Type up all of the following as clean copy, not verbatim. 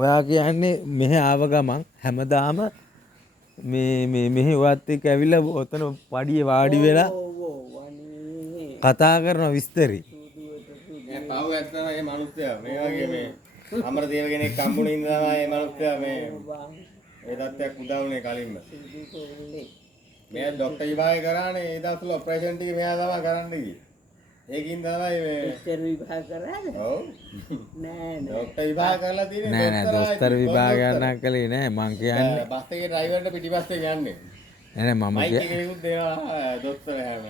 ඔයා කියන්නේ මෙහෙ ආව ගමන් හැමදාම මේ මෙහි ඔයත් එක්ක ඇවිල්ලා ඔතන පඩියේ වාඩි වෙලා කතා කරන විස්තරي. පාව ඇත්තම මේ මිනිස්සයා මේ වගේ මේ අමරදේව කෙනෙක් හම්බුනේ ඉඳලා තමයි මේ මිනිස්සයා මේ ඒ තත්ත්වයක් උදා වුණේ කලින්ම. මේ ડોක්ටර් විභාගය කරානේ ඒ දවස්වල ඔපරේෂන් ටික මෙයා තමයි කරන්න ගියේ. ඒකින් තමයි මේ ඉස්තර විභාග කරාද? ඔව්. නෑ ડોක්ටර් විභාග කරලා තියෙන්නේ නෑ දොස්තර විභාගයක් නම් කළේ නෑ මං කියන්නේ. බස් එකේ ඩ්‍රයිවර්ට පිටිපස්සේ යන්නේ. නෑ මම මයික් එකේකුත් දෙනවා දොස්තර හැම.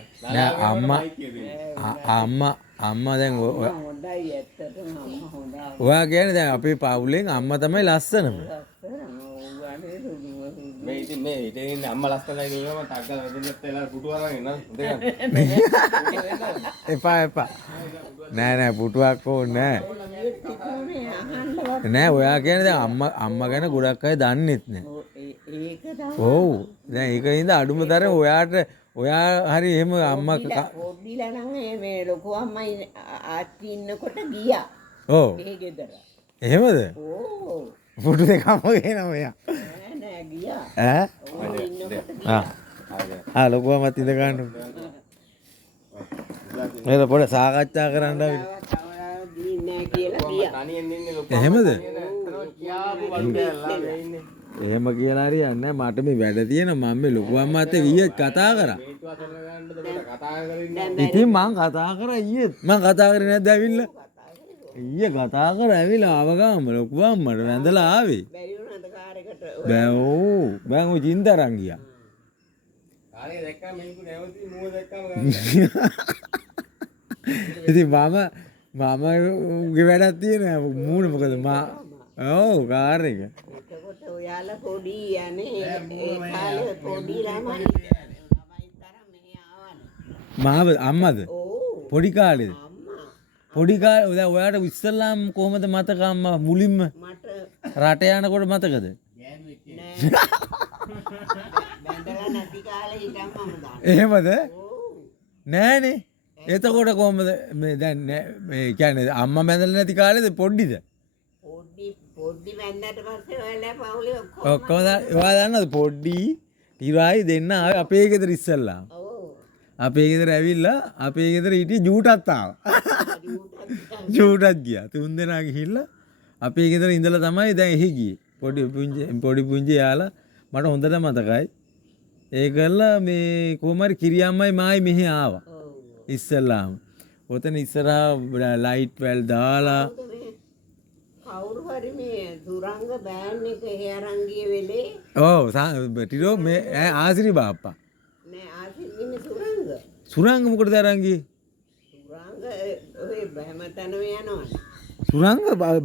අම්මා දැන් හොඳයි ඇත්තටම අම්මා හොඳයි. ඔයා කියන්නේ දැන් අපේ පවුලෙන් අම්මා තමයි ලස්සනම. මේ ඉතින් මේ ඉතින් අම්මා ලස්සනයි කියනම ටග්ගල වෙදෙන්නත් වෙලා පුටු අරගෙන එන්න. එපා. නෑ පුටුවක් ඕනේ නෑ. ඔයා කියන්නේ දැන් අම්මා ගැන ගොඩක් අය දන්නෙත් නෑ. ඒක තමයි. ඔව්. දැන් ඒකින්ද අඩුම තරම ඔයා හරි එහෙම අම්මා පොඩ්ඩිලා නම් මේ ලොකු අම්මයි ආච්චි ඉන්නකොට ගියා. ඔව්. ඒ ගෙදර. එහෙමද? ඕ. පුටු දෙකම ගේනවා මෙයා. නෑ ගියා. ඈ? ඉන්නකොට ලොකු අම්මත් ඉඳ ගන්න. මේක පොඩ සාකච්ඡා කරන්න නෑ කියලා ගියා. තනියෙන් ඉන්නේ ලොකු. එහෙමද? කියාපු වල්දැල්ලා මේ ඉන්නේ. එහෙම කියලා හරියන්නේ නැහැ. මට මේ වැඩ තියෙනවා. මම මේ ලොකු අම්මාත් එක්ක ඊයේ කතා කරා. මේතුවා සොරගන්නද මට කතා කරගෙන ඉතින් මං කතා කරා ඊයේ. මං කතා කරේ නැද්ද ඇවිල්ලා? ඊයේ කතා කරා ඇවිල්ලා ආව ගාම ලොකු අම්මට වැඳලා ආවේ. බැරි වුණාද කාර් එකට? බෑ ඔය චින්තරන් ගියා. කාලේ දැක්කම මේක නැවති මූව දැක්කම ඉතින් මම ගේ වැඩක් තියෙනවා. මූණ මොකද ඔව් කාර් එක. එතකොට ඔයාලා පොඩි යන්නේ ඒ කාලේ පොඩි ළමයි තරම් මෙහි ආවනේ. අම්මද? ඕ. පොඩි කාලේද? අම්මා පොඩි කාලේ දැන් ඔයාට ඉස්සල්ලාම කොහමද මතක අම්මා මුලින්ම මට රට යනකොට මතකද? නෑ. බැඳලා නැති කාලේ ඉඳන් මම දානවා. එහෙමද? ඕ. නෑනේ. එතකොට කොහමද මේ දැන් මේ කියන්නේ අම්මා බැඳලා නැති කාලේද පොඩ්ඩිද? පොඩ්ඩි වැන්නට පස්සේ ඔයාලා පවුලේ ඔක්කොම ඔයා දන්නවද පොඩ්ඩි ඉරායි දෙන්න ආවේ අපේ ගෙදර ඉස්සල්ලා. ඔව්. අපේ ගෙදර ඇවිල්ලා අපේ ගෙදර හිටිය ජූටත් ආවා. ජූටත් ගියා. තුන් දෙනා ගිහිල්ලා අපේ ගෙදර ඉඳලා තමයි දැන් එහි ගියේ. පොඩි පුංචි යාලා මට හොඳට මතකයි. ඒකල්ලා මේ කොහමරි කිරියම්මයි මායි මෙහි ආවා. ඔව්. ඉස්සල්ලාම. ඔතන ඉස්සරහා ලයිට් වැල් දාලා කවුරු හරි මේ සුරංග බෑන් එක එහෙ අරන් ගිය වෙලේ ඔව් ටිරෝ මේ ආසිරි බාප්පා. නෑ ආසින්නේ සුරංග. සුරංග මොකටද අරන් ගියේ? සුරංග ඔය හැමතැනම යනවනේ. සුරංග බෑන්ඩ්